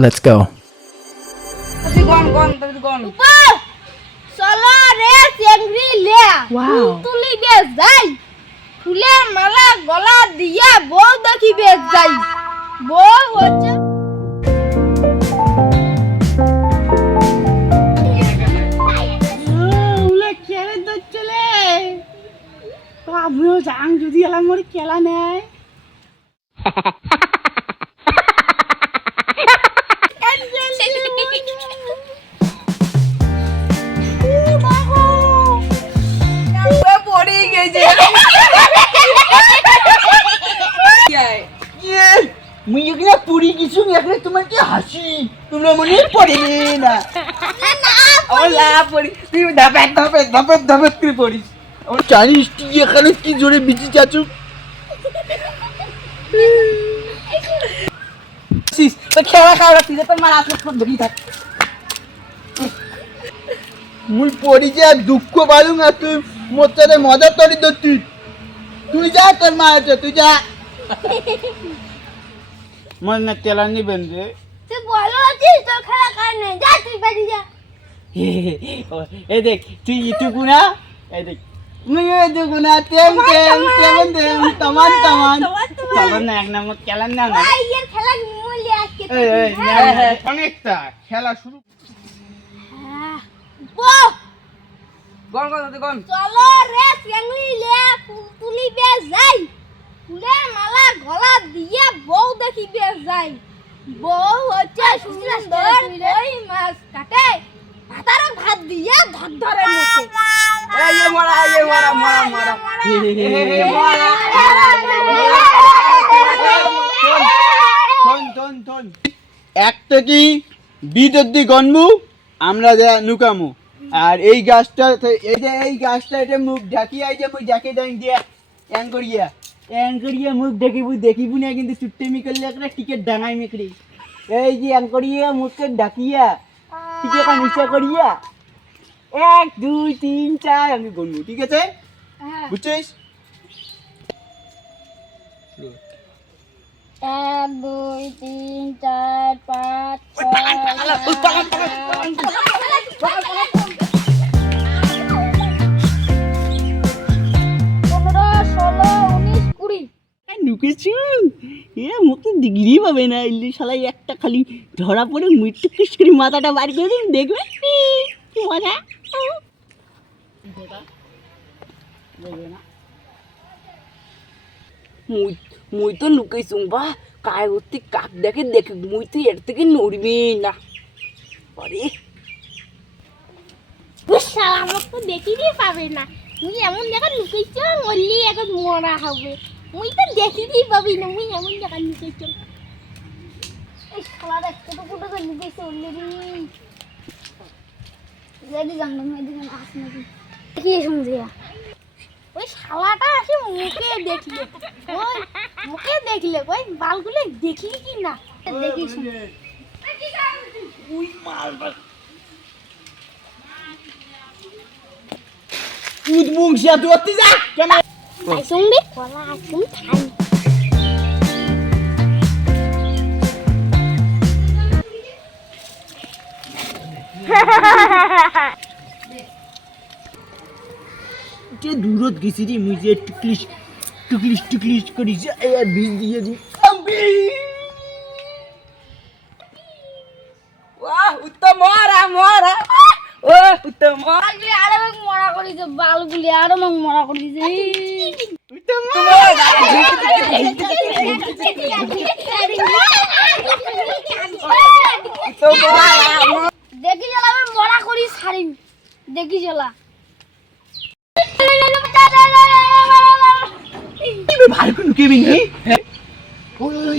Let's go. চলো রে চেংড়ি লে Wow. তুলিবে যাই ফুলের মালা গলা দিয়া বউ দেখিবে যাই বউ হচ্ছে আমিও যাং যদি এলাম মোর খেলা নেয় মুই এখানে পুরি কিছু এখানে তোমার কি হাসি তোমরা মনে পড়ে না আমার লাভ পড়ি তুই ধাপে ধাপে ধাপে ধাপে করে পড়িস আমার জানিস তুই এখানে কি জোরে বিচি চাচু খেলা খাওয়া তুই তোর মার আসলে সব ধরি থাক মুই পড়ি যে দুঃখ বালুং আর তুই মোর সাথে মজা তরি তুই তুই যা তোর মা আছে তুই যা মনে না তেলা নিবেন রে তুই বলো আছিস তোর খেলা কার নেই যা তুই বাড়ি যা এই দেখ তুই ইটুকু না এই দেখ মুই ইটুকু না তেম তেম তেমন তেম তমান তমান চলো না এক নাম খেলা না না ভাই এর খেলা নিমলি আজকে অনেকটা খেলা শুরু বউ গন গন গন চলো রে চেংড়ি লে ফুল তুলিবে যাই ফুলের মালা গলা দিয়া বউ দেখিবে যাই বউ হচ্ছে সুন্দর কই মাছ কাটে ভাতার ভাত দিয়া ধর ধরে মুখে এই মারা মারা মারা মারা একটা কি বিদ্যুৎ গনমু আমরা যা নুকামু আর এই গাছটা এই গাছটা এটা মুখ ঢাকিয়া এই যে মুখ ঢাকে দেন দিয়া এন করিয়া মুখ দেখিবু না কিন্তু চুট্টেমি করলে একটা টিকেট ডাঙাই মেকড়ি এই যে এন করিয়া মুখকে ডাকিয়া টিকেট নিচা করিয়া 1 2 3 4 আমি গনবো ঠিক আছে বুঝছিস 1 2 3 4 5 6 নুকেছি মুখে ডিগ্রি পাবে না ইল্লি শালাই একটা খালি ধরা পড়ে মৃত্যু কিস করে মাথাটা বাড়ি করে দিন দেখবে কি মজা মুই তো লুকাইছু বা কায় করতে কাক দেখে মুই তো এর থেকে নড়বি না আরে শালা আমাকে তো দেখিতেই পাবে না তুই এমন জায়গা লুকাইছ মরলি এখন মরা হবে মুই তো দেখিতেই পাবি না মুই এমন জায়গা লুকাইছ এই শালার একটা তো ফুটো করে লুকাইছ অলরেডি রেডি জানলাম এদিকে আস নাকি কি সমঝিয়া ওই শালাটা আসে মুখে দেখলে ওই বালগুলো দেখলি কি না দেখিস উই মারবা তুই মুখ যা তুই যা কেন শুনবি কলা শুন খাই যে দূরত গেছি রে মুই যে টুকলিশ করি যে আর বীজ দিয়ে দি ওয়াহ উত্তম মরা ও উত্তম বালগুলি আরো মরা করি যে বালগুলি আরো মরা করি যে উত্তম দেখি চলা আমি মরা করি ছাড়িম দেখি চলা ভালো কোন কেবি নেই ওই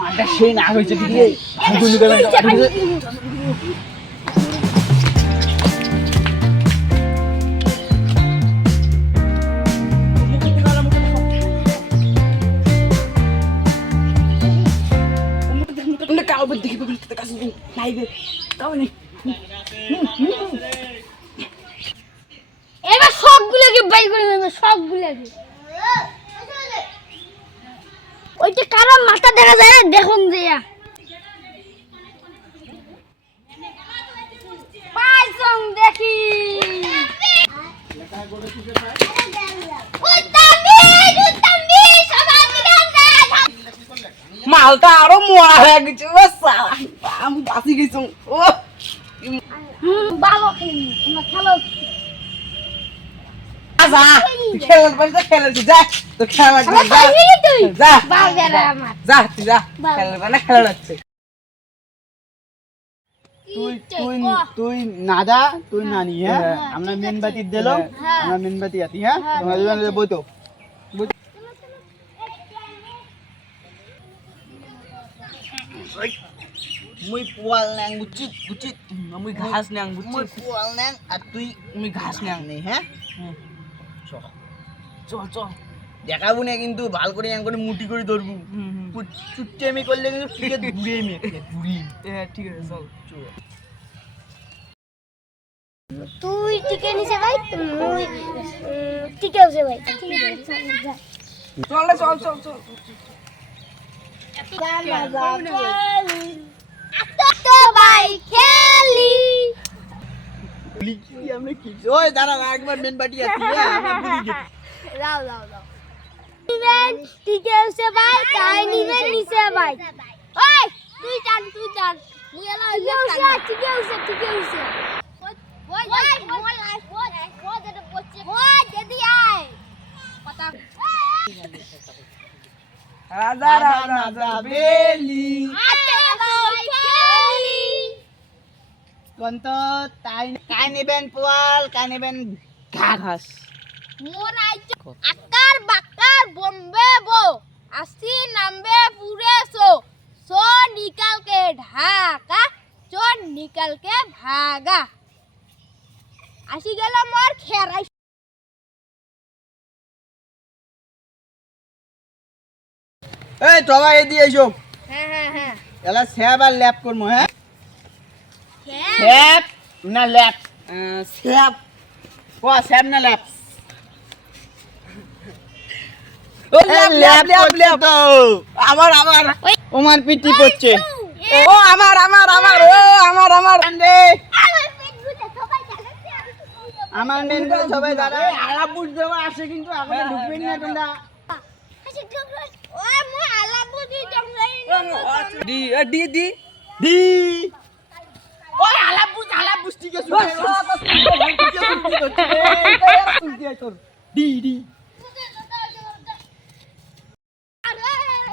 মালটা সে না হয়েছে দিদি আগুন গেল কাউকে দেখি পাবেন তোর কাছে লাইভে কাউ নেই এবার সবগুলোকে বাই করে দেবে সবগুলোকে ওইটা কারো মাথা দেখা যায় দেখুন যে মালটা আরো মোয়া হয়ে গেছে ও সালা আমি বাঁচি গেছি ও ভালো খেলি তোমরা খেলো যা খেলার পাশে খেলেছি যা তো খেলা আমার পাইবি তুই যা বাগেরা আমার যা তুই যা খেলার পাশে খেলা হচ্ছে তুই কি তুই কো? তুই নাদা তুই নানি হ্যাঁ হ্যাঁ, আমরা ঠিক মেনবাতি আছে। দিলাম হ্যাঁ। আমরা মেনবাতি আছি হ্যাঁ হ্যাঁ, তোমরা ঠিক দুজন বইতো মুই পোয়াল ন্যাং বুচিত বুচিত মুই ঘাস ন্যাং মুই বুঝছিস পোয়াল ন্যাং আর তুই মুই ঘাস ন্যাং নেই হ্যাঁ চল চল দেখাবো না কিন্তু ভাল করে এমন করে মুটি করে ধরবো চুট্টেমি করলে কিন্তু ঠিক আছে ঘুরে আমি ঘুরি হ্যাঁ ঠিক আছে চল তুই টিকে নিছে ভাই মুই টিকে আছে ভাই ঠিক আছে চল চল তো ভাই খেলি ভুলি কি আমরা কি ওই দাঁড়া একবার মেনবাতি আছি হ্যাঁ আমরা ভুলি গেছি যাও নিবেন টিকে আছে ভাই তাই নিবেন নিছে ভাই ওই তুই জান মুই এলা টিকে আছে ওই মোর লাইফ ও যেটা পড়ছে ও যদি আয় কথা রাজা রাজা বেলি আচ্ছা ভাই খেলি কোন তো তাই কাই নেবেন পোয়াল কাই নেবেন ঘাস মোর আইছে আকার বাকার বোম্বে বো আসি নামবে পুরে সো निकल के ঢাকা চোর निकल के ভাগা আসি গেল মোর খেরাই এই তোবা এদিকে এসো হ্যাঁ এলা স্যাব আর ল্যাপ করবো হ্যাঁ খের স্যাব না ল্যাপ স্যাপ ও স্যাব না ল্যাপ ও ল্যাপ তো আমার ওমার পিটি পড়ছে ও আমার রে আমার পেট বুঝে সবাই জানে আমার মেন সবাই দাদা আলা বুঝতে আসে কিন্তু এখন ঢুকবেন না তোমরা ওই মু আলা বুঝি জংলাই দি দি ওই আলা বুঝ ঠিক আছে দি দি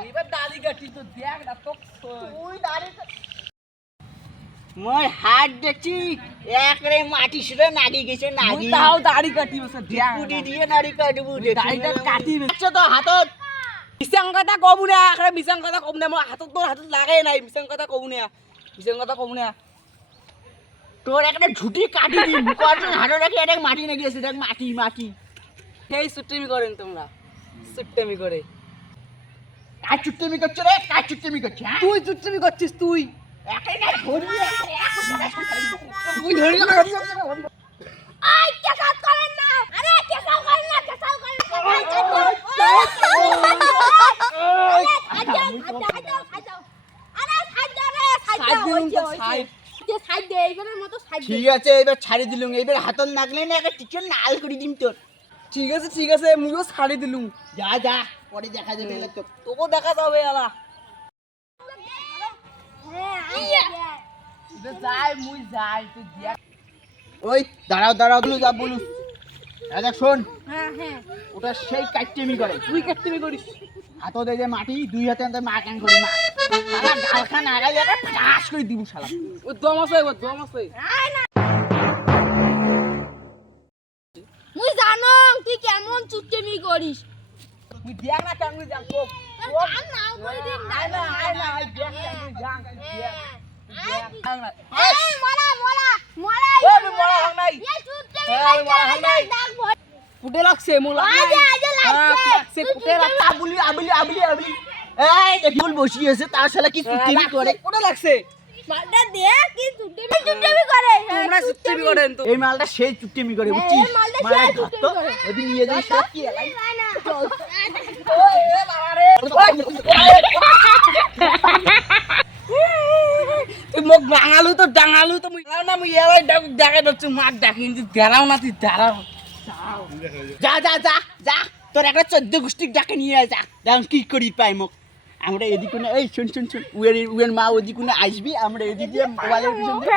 এবার দালি কাটি তো দেখ না তো মই হাত দেখছি একরে মাটি সুরে নাড়ি গেছে নাড়ি তাও দাড়ি কাটি বসে দেখ পুটি দিয়ে নাড়ি কাটবো দাড়িটা কাটি আচ্ছা তো হাতত মিছাং কথা কব না আখৰে মিছাং কথা কব না মই হাতত তোৰ হাতত লাগে নাই মিছাং কথা কব না তোর একটা ঝুটি কাটি দিম কজন হাড় রাখি এটা মাটি নাকি আছে দেখ মাটি সেই সুট্টেমি করেন তোমরা সুট্টেমি করে কাজ চুট্টেমি করছে রে কাজ চুট্টেমি করছে হ্যাঁ তুই সুট্টেমি করছিস তুই একাই না ধরিয়ে তুই ধরি আই কেসাল করেন না আরে কেসাল করেন না ঠিক আছে এবার ছাড়ি দিলুম এবার হাতত নাগলে না একটা টিচার নাল করে দিম তোর ঠিক আছে মুইও ছাড়ি দিলুম যা পরে দেখা যাবে তো তোকেও দেখা যাবে আলা যাই তুই দেখ ওই দাঁড়াও তুই যা বলুস রাজা শোন ওটা সেই কাটতেমি করে তুই কাটতেমি করিস হাতত এই যে মাটি দুই হাতে আনতে মা কান করি মা শালা গালখান আগাইলে একটা ঠাস করে দিব শালা ও দম আছে মুই জানো তুই কেমন চুট্টেমি করিস তুই দেখ না কেমন যাম তো নাও করে দিন আয় না দেখ না তুই যাম এই মরা এ আমি মরা হং নাই ये चुटकी ए, আমি মরা হং নাই दाग भर ফুটে লাগছে মু आजा লাগছে ফুটে লাগছে আবলি এই দেখি বল বসি আছে তার শালা কি চুট্টেমি করে ফুটে লাগছে मालटा दे कि चुटकी करे তোমরা সুট্টেমি করেন তো এই মালটা সেই চুট্টেমি করে বুঝছিস এই মালটা মালটা সেই ধরতো চুট্টেমি করে। এদিন নিয়ে যাই সব কি এলাই তুই মোক ডাঙালু তো মুই না মুই এলাই ডাকে দচ্ছু মাক ডাকি কিন্তু দাঁড়াও না তুই দাঁড়াও যা তোর একটা 14 গোষ্ঠী ডাকে নিয়ে আয় যা দেখুন কি করি পাই মোক আমরা এদিক কোনে এই শুন উয়ের মা ওদিক কোনে আসবি আমরা এদিক দিয়ে মোবাইলের পিছন দিয়ে